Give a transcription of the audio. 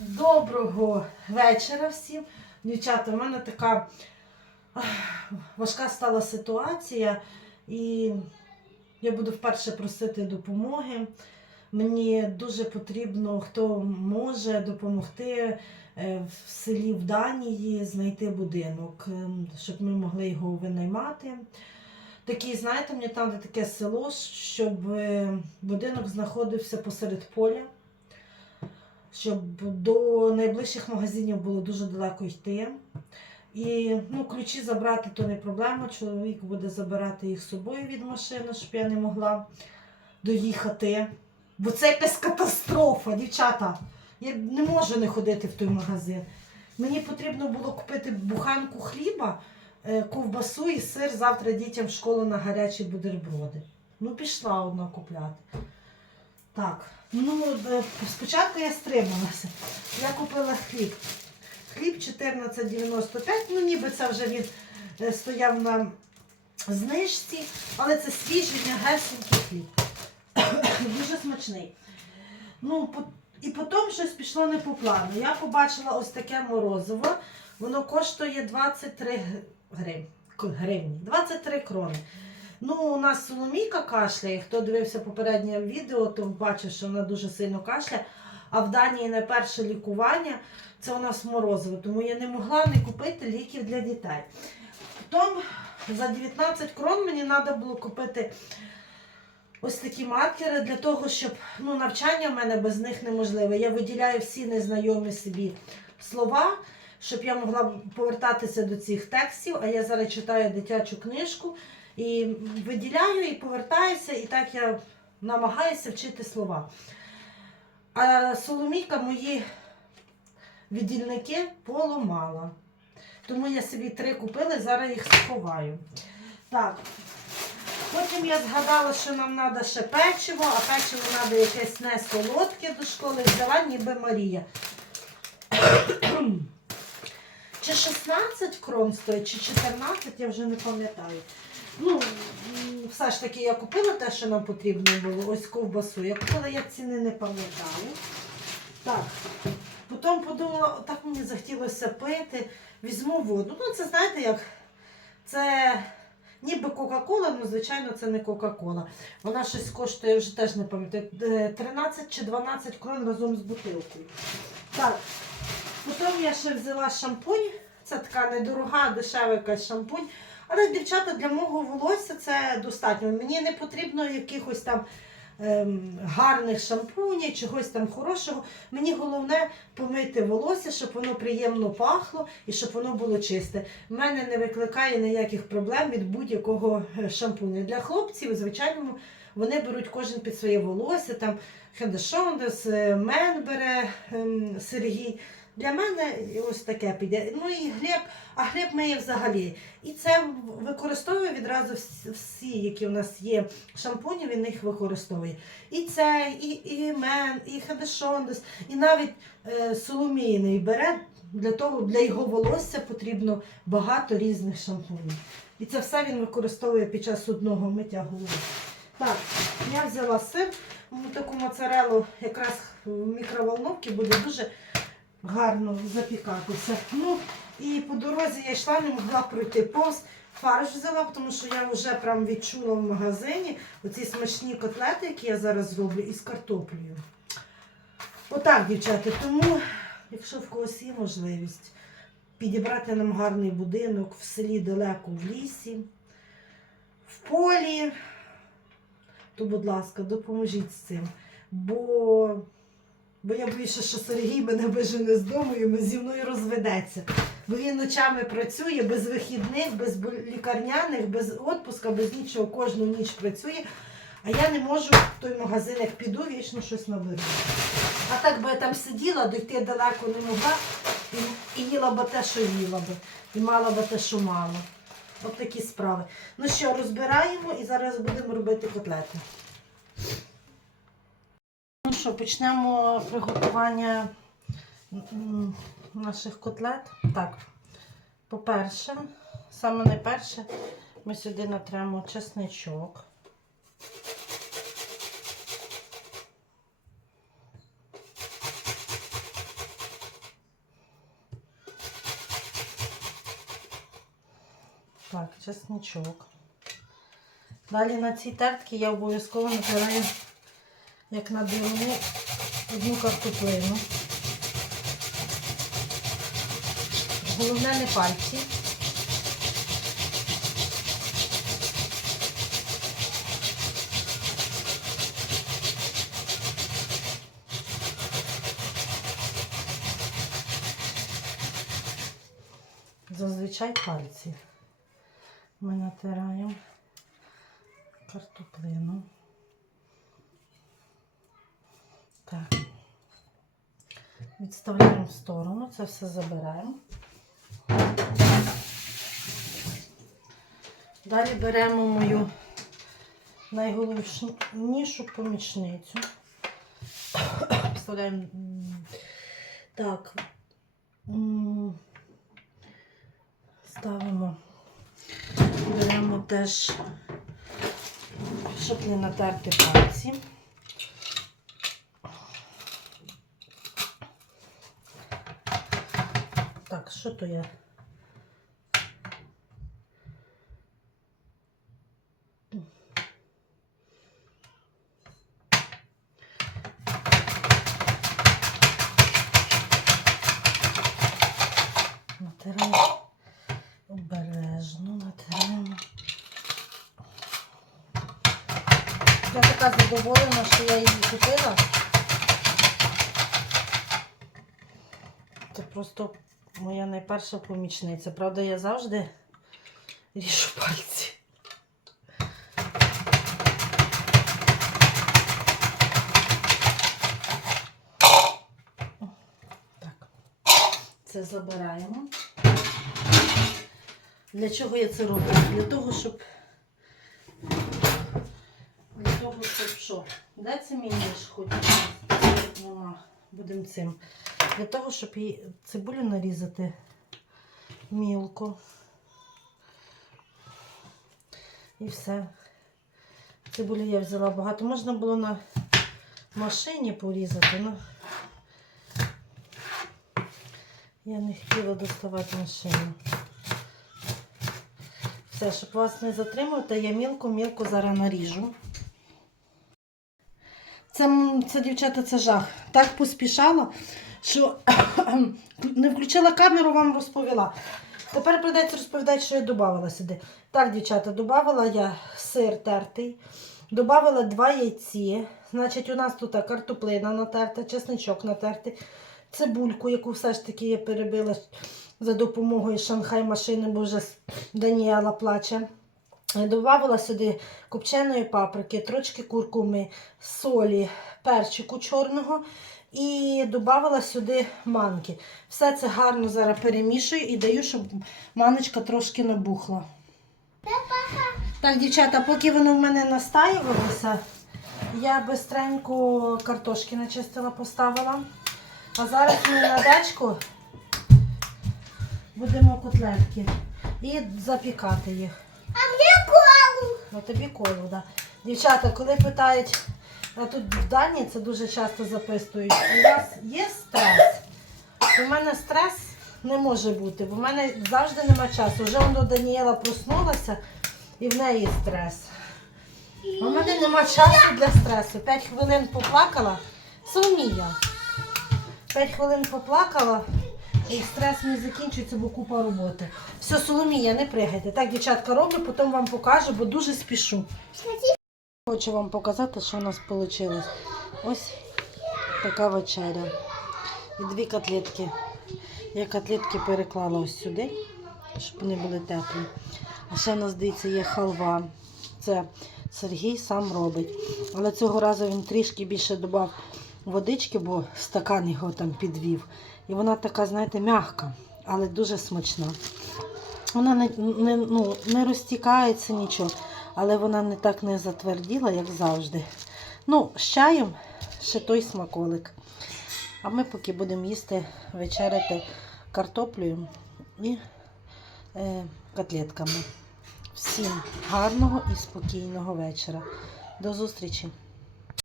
Доброго вечора всім. Дівчата, в мене така важка стала ситуація, і я буду вперше просити допомоги. Мені дуже потрібно, хто може допомогти е, в селі в Данії знайти будинок, ем, щоб ми могли його винаймати. Такий, знаєте, мені там таке село, щоб е, будинок знаходився посеред поля щоб до найближчих магазинів було дуже далеко йти. І ну, ключі забрати то не проблема. Чоловік буде забирати їх з собою від машини, щоб я не могла доїхати. Бо це якась катастрофа, дівчата. Я не можу не ходити в той магазин. Мені потрібно було купити буханку хліба, е, ковбасу і сир завтра дітям в школу на гарячі бутерброди. Ну, пішла одна купляти. Так, ну е, спочатку я стрималася. Я купила хліб. Хліб 14,95, ну ніби це вже він е, стояв на знижці, але це свіжий, м'ягесенький хліб. Дуже смачний. Ну, і потім щось пішло не по плану. Я побачила ось таке морозиво. Воно коштує 23 гривні. гривні 23 крони. Ну, у нас Соломійка кашляє. Хто дивився попереднє відео, то бачив, що вона дуже сильно кашляє. А в Данії на перше лікування це у нас морозиво, тому я не могла не купити ліків для дітей. Потім за 19 крон мені треба було купити ось такі маркери для того, щоб ну, навчання в мене без них неможливе. Я виділяю всі незнайомі собі слова, щоб я могла повертатися до цих текстів. А я зараз читаю дитячу книжку і виділяю і повертаюся, і так я намагаюся вчити слова. А Соломійка мої віддільники поламала. Тому я собі три купила, зараз їх сховаю. Так. Потім я згадала, що нам треба ще печиво, а печиво треба якесь не солодке до школи. Взяла ніби Марія. Чи 16 крон стоїть, чи 14, я вже не пам'ятаю. Ну, все ж таки я купила те, що нам потрібно було. Ось ковбасу. Я купила, я ціни не пам'ятаю. Так. Потім подумала, так мені захотілося пити. Візьму воду. Ну, це знаєте, як це ніби Кока-Кола, але звичайно це не Кока-Кола. Вона щось коштує, я вже теж не пам'ятаю, е, 13 чи 12 крон разом з бутилкою. Так. Потім я ще взяла шампунь. Це така недорога, дешева якась шампунь. Але дівчата для мого волосся це достатньо. Мені не потрібно якихось там ем, гарних шампунів, чогось там хорошого. Мені головне помити волосся, щоб воно приємно пахло і щоб воно було чисте. В мене не викликає ніяких проблем від будь-якого е, шампуня. Для хлопців, звичайно, вони беруть кожен під своє волосся, там Хедешондес, Мен бере ем, Сергій. Для мене ось таке піде. Ну і Глеб, а Глеб миє взагалі. І це використовує відразу всі, які у нас є шампуні, він їх використовує. І це, і, і Мен, і Хедешондес, і навіть е, Соломійний бере. Для того, для його волосся потрібно багато різних шампунів. І це все він використовує під час одного миття голови. Так, я взяла сир, таку моцарелу якраз в мікроволновці буде дуже гарно запікатися. Ну, і по дорозі я йшла, не могла пройти повз. Фарш взяла, тому що я вже прям відчула в магазині оці смачні котлети, які я зараз зроблю, із картоплею. Отак, дівчата. Тому, якщо в когось є можливість підібрати нам гарний будинок в селі далеко в лісі, в полі, то, будь ласка, допоможіть з цим. Бо Бо я боюся, що Сергій мене вижене з дому і зі мною розведеться. Бо він ночами працює без вихідних, без лікарняних, без відпуска, без нічого, кожну ніч працює. А я не можу в той магазин, як піду, вічно щось наберу. А так би я там сиділа, дойти далеко не могла і, і їла би те, що їла би, і мала би те, що мала. От такі справи. Ну що, розбираємо і зараз будемо робити котлети що почнемо приготування наших котлет. Так, по-перше, саме найперше, ми сюди натремо чесничок. Так, чесничок. Далі на цій тертці я обов'язково натираю як на дивину, одну картоплину. Головне не пальці. Зазвичай пальці. Ми натираємо картоплину. Так. Відставляємо в сторону, це все забираємо. Далі беремо мою найголовнішу помічницю. Вставляємо. Так. Ставимо. Беремо теж, щоб не натерти пальці. Так, що то я? Натираємо обережно, натираємо. Я така задоволена, що я її купила. Це просто моя найперша помічниця. Правда, я завжди ріжу пальці. Так, це забираємо. Для чого я це роблю? Для того, щоб. Для того, щоб що? Де це мій ніж хоч? Нема. Будемо цим. Для того, щоб її цибулю нарізати мілко. І все. Цибулі я взяла багато. Можна було на машині порізати, але я не хотіла доставати машину. Все, щоб вас не затримувати, я мілко-мілко зараз наріжу. Це, це, дівчата, це жах. Так поспішала, що не включила камеру, вам розповіла. Тепер прийдеться розповідати, що я додавала сюди. Так, дівчата, додавала я сир тертий, додавала два яйці. Значить, у нас тут картоплина натерта, чесничок натертий, цибульку, яку все ж таки я перебила за допомогою шанхай машини, бо вже Даніела плаче. Добавила сюди копченої паприки, трошки куркуми, солі, перчику чорного і додавала сюди манки. Все це гарно зараз перемішую і даю, щоб маночка трошки набухла. Так, дівчата, поки воно в мене настаювалося, я бистренько картошки начистила, поставила. А зараз ми на дачку будемо котлетки і запікати їх. На тобі колу, да. Дівчата, коли питають, а тут в Данії це дуже часто записують, у вас є стрес? У мене стрес не може бути, бо в мене завжди нема часу. Вже воно Даніела проснулася і в неї стрес. В мене нема часу для стресу. П'ять хвилин поплакала, Соломія. П'ять хвилин поплакала, і стрес не закінчується, бо купа роботи. Все, Соломія, не пригайте. Так, дівчатка, роблю, потім вам покажу, бо дуже спішу. Хочу вам показати, що у нас вийшло. Ось така вечеря. І дві котлетки. Я котлетки переклала ось сюди, щоб вони були теплі. А ще в нас, дивіться, є халва. Це Сергій сам робить. Але цього разу він трішки більше додав водички, бо стакан його там підвів. І вона така, знаєте, м'яка, але дуже смачна. Вона не, не, ну, не розтікається нічого, але вона не так не затверділа, як завжди. Ну, з чаєм ще той смаколик. А ми поки будемо їсти, вечеряти картоплею і е, котлетками. Всім гарного і спокійного вечора. До зустрічі!